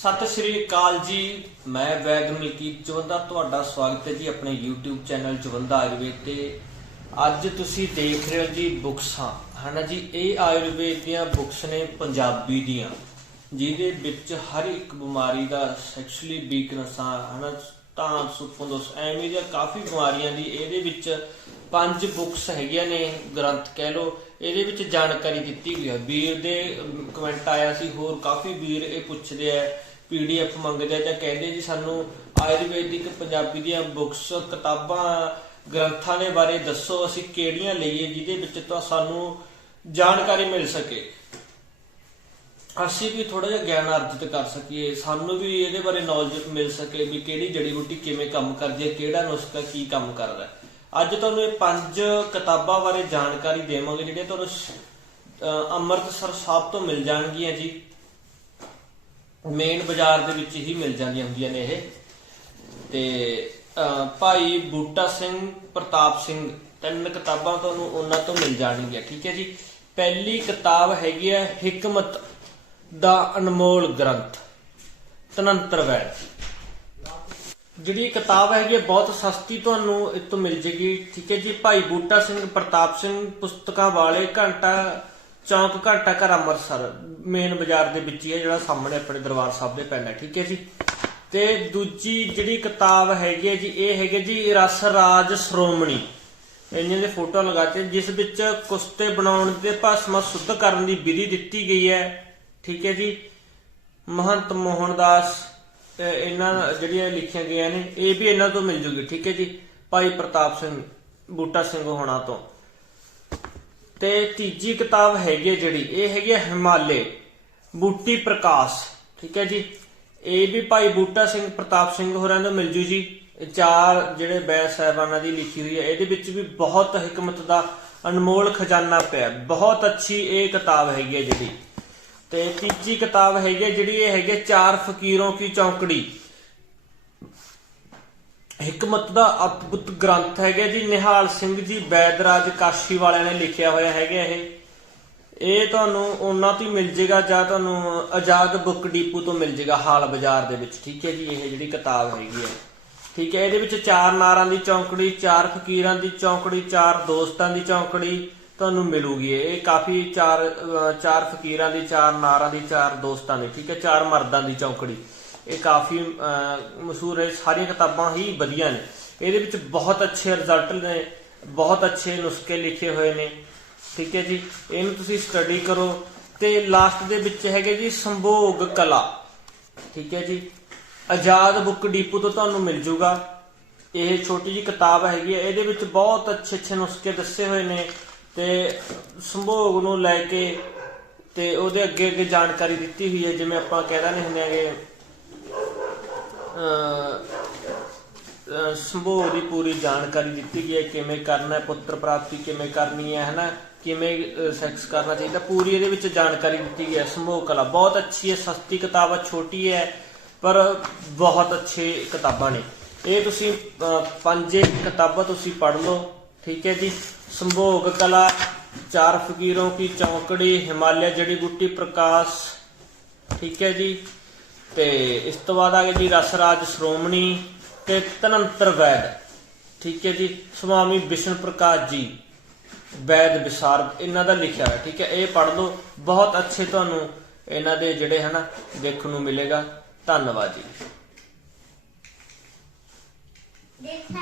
ਸਤਿ ਸ਼੍ਰੀ ਅਕਾਲ ਜੀ। ਮੈਂ ਵੈਦ ਮਲਕੀਤ ਜਵੰਦਾ ਤੁਹਾਡਾ ਸਵਾਗਤ ਹੈ ਜੀ ਆਪਣੇ YouTube ਚੈਨਲ ਜਵੰਦਾ ਆਯੁਰਵੇਦ ਤੇ। ਅੱਜ ਤੁਸੀਂ ਦੇਖ ਰਹੇ ਹੋ ਜੀ ਬੁੱਕਸਾਂ। ਹਨਾ ਜੀ, ਇਹ ਆਯੁਰਵੇਦ ਦੀਆਂ ਬੁੱਕਸ ਨੇ ਪੰਜਾਬੀ ਦੀਆਂ, ਜਿਹਦੇ ਵਿੱਚ ਹਰ ਇੱਕ ਬਿਮਾਰੀ ਦਾ ਸੈਕਸ਼ੂਅਲੀ ਵੀਕਨੈਸ ਆ ਹਨਾ, ਤਾਂ ਸੁਪਨਦੋਸ ਐਵੇਂ ਦੀਆਂ ਕਾਫੀ ਬਿਮਾਰੀਆਂ ਦੀ ਇਹਦੇ ਵਿੱਚ ਪੰਜ ਬੁੱਕਸ ਹੈਗੀਆਂ ਨੇ, ਗ੍ਰੰਥ ਕਹਿ ਲੋ ਇਹਦੇ ਵਿੱਚ ਜਾਣਕਾਰੀ ਦਿੱਤੀ ਗਈ ਹੈ ਵੀਰ ਦੇ ਕਮੈਂਟ ਆਇਆ ਸੀ, ਹੋਰ ਕਾਫੀ ਵੀਰ ਇਹ ਪੁੱਛਦੇ ਆ ਪੀਡੀਐਫ ਮੰਗਦੇ ਆ ਜਾਂ ਕਹਿੰਦੇ ਜੀ ਸਾਨੂੰ ਆਯੁਰਵੈਦਿਕ ਪੰਜਾਬੀ ਦੀਆਂ ਬੁక్స్ ਕਿਤਾਬਾਂ, ਗ੍ਰੰਥਾਂ ਦੇ ਬਾਰੇ ਦੱਸੋ, ਅਸੀਂ ਕਿਹੜੀਆਂ ਲਈਏ ਜਿਹਦੇ ਵਿੱਚ ਤਾਂ ਸਾਨੂੰ ਜਾਣਕਾਰੀ ਮਿਲ ਸਕੇ। ਅਸੀਂ ਵੀ ਥੋੜਾ ਜਿਹਾ ਗਿਆਨ ਅਰਜਿਤ ਕਰ ਸਕੀਏ, ਸਾਨੂੰ ਵੀ ਇਹਦੇ ਬਾਰੇ ਨੌਲੇਜ ਮਿਲ ਸਕੇ ਵੀ ਕਿਹੜੀ ਜੜੀ ਬੂਟੀ ਕਿਵੇਂ ਕੰਮ ਕਰਦੀ ਹੈ, ਕਿਹੜਾ ਨੁਸਖਾ ਕੀ ਕੰਮ ਕਰਦਾ ਅੱਜ ਤੁਹਾਨੂੰ ਇਹ ਪੰਜ ਕਿਤਾਬਾਂ ਬਾਰੇ ਜਾਣਕਾਰੀ ਦੇਵਾਂਗੇ, ਜਿਹੜੀਆਂ ਤੁਹਾਨੂੰ ਅੰਮ੍ਰਿਤਸਰ ਸਾਹਿਬ ਤੋਂ ਮਿਲ ਜਾਣਗੀਆਂ ਜੀ। ਮੇਨ ਬਾਜ਼ਾਰ ਦੇ ਵਿੱਚ ਹੀ ਮਿਲ ਜਾਂਦੀਆਂ ਹੁੰਦੀਆਂ ਨੇ ਇਹ। ਤੇ ਭਾਈ ਬੂਟਾ ਸਿੰਘ, ਪ੍ਰਤਾਪ ਸਿੰਘ, ਤਿੰਨ ਕਿਤਾਬਾਂ ਤੁਹਾਨੂੰ ਉਹਨਾਂ ਤੋਂ ਮਿਲ ਜਾਣਗੀਆਂ, ਠੀਕ ਹੈ ਜੀ? ਪਹਿਲੀ ਕਿਤਾਬ ਹੈਗੀ ਹੈ ਹਕਮਤ ਦਾ ਅਨਮੋਲ ਗ੍ਰੰਥ, ਤਨੰਤਰ ਵੈਦ। ਜਿਹੜੀ ਕਿਤਾਬ ਹੈਗੀ ਹੈ, ਬਹੁਤ ਸਸਤੀ ਤੁਹਾਨੂੰ ਇਹ ਤੋਂ ਮਿਲ ਜੇਗੀ, ਠੀਕ ਹੈ ਜੀ? ਭਾਈ ਬੂਟਾ ਸਿੰਘ, ਪ੍ਰਤਾਪ ਸਿੰਘ, ਪੁਸਤਕਾਂ ਵਾਲੇ, ਘੰਟਾ ਚੌਂਕ ਘਾਟਾ ਘਰ ਅੰਮ੍ਰਿਤਸਰ ਮੇਨ ਬਾਜ਼ਾਰ ਦੇ ਵਿੱਚ ਹੀ ਹੈ ਜਿਹੜਾ ਸਾਹਮਣੇ ਆਪਣੇ ਦਰਬਾਰ ਸਾਹਿਬ ਦੇ ਪੈਣਾ ਠੀਕ ਹੈ ਜੀ? ਤੇ ਦੂਜੀ ਜਿਹੜੀ ਕਿਤਾਬ ਹੈਗੀ ਹੈ ਜੀ, ਇਹ ਹੈਗੇ ਜੀ ਰਸ ਰਾਜ ਸ਼੍ਰੋਮਣੀ। ਇਹਨਾਂ ਦੇ ਫੋਟੋ ਲਗਾਤੇ ਜਿਸ ਵਿੱਚ ਕੁਸਤੇ ਬਣਾਉਣ ਦੇ ਭਸਮ ਸ਼ੁੱਧ ਕਰਨ ਦੀ ਵਿਧੀ ਦਿੱਤੀ ਗਈ ਹੈ, ਠੀਕ ਹੈ ਜੀ? ਮਹੰਤ ਮੋਹਨਦਾਸ ਅਹ ਇਹਨਾਂ ਜਿਹੜੀਆਂ ਲਿਖੀਆਂ ਗਈਆਂ ਨੇ, ਇਹ ਵੀ ਇਹਨਾਂ ਤੋਂ ਮਿਲ ਜੂਗੀ, ਠੀਕ ਹੈ ਜੀ? ਭਾਈ ਪ੍ਰਤਾਪ ਸਿੰਘ, ਬੂਟਾ ਸਿੰਘ ਹੋਣਾ ਤੋਂ। ਤੇ ਤੀਜੀ ਕਿਤਾਬ ਹੈਗੀ ਹੈ ਜਿਹੜੀ, ਇਹ ਹੈਗੀ ਹੈ ਹਿਮਾਲੇ, ਬੂਟੀ ਪ੍ਰਕਾਸ਼, ਠੀਕ ਹੈ ਜੀ। ਇਹ ਵੀ ਭਾਈ ਬੂਟਾ ਸਿੰਘ, ਪ੍ਰਤਾਪ ਸਿੰਘ ਹੋਰਾਂ ਤੋਂ ਮਿਲ ਜੂ ਜੀ। ਚਾਰ ਜਿਹੜੇ ਬੈਸ ਸਾਹਿਬਾਨਾਂ ਦੀ ਲਿਖੀ ਹੋਈ ਹੈ ਇਹਦੇ ਵਿੱਚ ਵੀ ਬਹੁਤ ਹਕਮਤ ਦਾ ਅਨਮੋਲ ਖਜ਼ਾਨਾ ਪਿਆ। ਬਹੁਤ ਅੱਛੀ ਇਹ ਕਿਤਾਬ ਹੈਗੀ ਹੈ ਜਿਹੜੀ। ਤੇ ਤੀਜੀ ਕਿਤਾਬ ਹੈਗੀ ਹੈ ਜਿਹੜੀ, ਇਹ ਹੈਗੀ ਹੈ ਚਾਰ ਫਕੀਰੋਂ ਕੀ ਚੌਂਕੜੀ। ਹਕਮਤ ਦਾ ਅਦਭੁਤ ਗ੍ਰੰਥ ਹੈਗਾ ਜੀ, ਨਿਹਾਲ ਸਿੰਘ ਜੀ, ਬੈਦਰਾਜ ਕਾਸ਼ੀ ਵਾਲਿਆਂ ਨੇ ਲਿਖਿਆ ਹੋਇਆ ਹੈਗਾ ਇਹ। ਇਹ ਤੁਹਾਨੂੰ ਉਹਨਾਂ ਤੋਂ ਮਿਲ ਜੇਗਾ ਜਾਂ ਤੁਹਾਨੂੰ ਆਜ਼ਾਦ ਬੁੱਕ ਡੀਪੂ ਤੋਂ ਮਿਲ ਜੇਗਾ ਹਾਲ ਬਾਜ਼ਾਰ ਦੇ ਵਿੱਚ, ਠੀਕ ਹੈ ਜੀ, ਇਹ ਜਿਹੜੀ ਕਿਤਾਬ ਹੈਗੀ ਹੈ। ਠੀਕ ਹੈ, ਇਹਦੇ ਵਿੱਚ ਚਾਰ ਨਾਰਾਂ ਦੀ ਚੌਂਕੜੀ, ਚਾਰ ਫਕੀਰਾਂ ਦੀ ਚੌਂਕੜੀ, ਚਾਰ ਦੋਸਤਾਂ ਦੀ ਚੌਂਕੜੀ ਤੁਹਾਨੂੰ ਮਿਲੂਗੀ ਇਹ। ਕਾਫੀ ਚਾਰ ਚਾਰ ਫਕੀਰਾਂ ਦੀ, ਚਾਰ ਨਾਰਾਂ ਦੀ, ਚਾਰ ਦੋਸਤਾਂ ਦੀ, ਠੀਕ ਹੈ, ਚਾਰ ਮਰਦਾਂ ਦੀ ਚੌਂਕੜੀ। ਇਹ ਕਾਫੀ ਮਸ਼ਹੂਰ ਹੈ। ਸਾਰੀਆਂ ਕਿਤਾਬਾਂ ਹੀ ਵਧੀਆ ਨੇ। ਇਹਦੇ ਵਿੱਚ ਬਹੁਤ ਅੱਛੇ ਰਿਜ਼ਲਟ ਨੇ, ਬਹੁਤ ਅੱਛੇ ਨੁਸਖੇ ਲਿਖੇ ਹੋਏ ਨੇ। ਠੀਕ ਹੈ ਜੀ? ਇਹਨੂੰ ਤੁਸੀਂ ਸਟੱਡੀ ਕਰੋ। ਤੇ ਲਾਸਟ ਦੇ ਵਿੱਚ ਹੈਗੇ ਜੀ ਸੰਭੋਗ ਕਲਾ। ਠੀਕ ਹੈ ਜੀ? ਆਜ਼ਾਦ ਬੁੱਕ ਡੀਪੂ ਤੋਂ ਤੁਹਾਨੂੰ ਮਿਲ ਜੂਗਾ। ਇਹ ਛੋਟੀ ਜੀ ਕਿਤਾਬ ਹੈਗੀ ਹੈ। ਇਹਦੇ ਵਿੱਚ ਬਹੁਤ ਅੱਛੇ ਅੱਛੇ ਨੁਸਖੇ ਦੱਸੇ ਹੋਏ ਨੇ। ਤੇ ਸੰਭੋਗ ਨੂੰ ਲੈ ਕੇ ਤੇ ਉਹਦੇ ਅੱਗੇ ਅੱਗੇ ਜਾਣਕਾਰੀ ਦਿੱਤੀ ਹੋਈ ਹੈ, ਜਿਵੇਂ ਆਪਾਂ ਕਹਿ ਦਿੰਦੇ ਹੁੰਦੇ ਆਗੇ ਸੰਭੋਗ ਦੀ ਪੂਰੀ ਜਾਣਕਾਰੀ ਦਿੱਤੀ ਗਈ ਹੈ ਕਿਵੇਂ ਕਰਨਾ ਹੈ ਪੁੱਤਰ ਪ੍ਰਾਪਤੀ ਕਿਵੇਂ ਕਰਨੀ ਹੈ ਹਨਾ? ਕਿਵੇਂ ਸੈਕਸ ਕਰਨਾ ਚਾਹੀਦਾ? ਪੂਰੀ ਇਹਦੇ ਵਿੱਚ ਜਾਣਕਾਰੀ ਦਿੱਤੀ ਗਈ ਹੈ ਸੰਭੋਗ ਕਲਾ। ਬਹੁਤ ਅੱਛੀ ਹੈ ਸਸਤੀ ਕਿਤਾਬ ਹੈ ਛੋਟੀ ਹੈ ਪਰ ਬਹੁਤ ਅੱਛੇ ਕਿਤਾਬਾਂ ਨੇ। ਇਹ ਤੁਸੀਂ ਅਹ, ਪੰਜੇ ਕਿਤਾਬਾਂ ਤੁਸੀਂ ਪੜ੍ਹ ਲਓ ਠੀਕ ਹੈ ਜੀ? ਸੰਭੋਗ ਕਲਾ ਚਾਰ ਫਕੀਰੋਂ ਕੀ ਚੌਂਕੜੀ ਹਿਮਾਲਿਆ ਜੜੀ ਬੂਟੀ ਪ੍ਰਕਾਸ਼ ਠੀਕ ਹੈ ਜੀ? ਤੇ ਇਸ ਤੋਂ ਬਾਅਦ ਆ ਗਏ ਜੀ ਰਸਰਾਜ ਸ਼੍ਰੋਮਣੀ ਤੇ ਤਨੰਤਰ ਵੈਦ। ਠੀਕ ਹੈ ਜੀ ਸੁਆਮੀ ਵਿਸ਼ਨ ਪ੍ਰਕਾਸ਼ ਜੀ, ਵੈਦ ਵਿਸ਼ਾਰ ਇਹਨਾਂ ਦਾ ਲਿਖਿਆ ਹੈ ਠੀਕ ਹੈ, ਇਹ ਪੜ੍ਹ ਲਓ। ਬਹੁਤ ਅੱਛੇ ਤੁਹਾਨੂੰ ਇਹਨਾਂ ਦੇ ਜਿਹੜੇ ਹਨਾ ਦੇਖਣ ਨੂੰ ਮਿਲੇਗਾ। ਧੰਨਵਾਦ ਜੀ। ਦੇਖਾ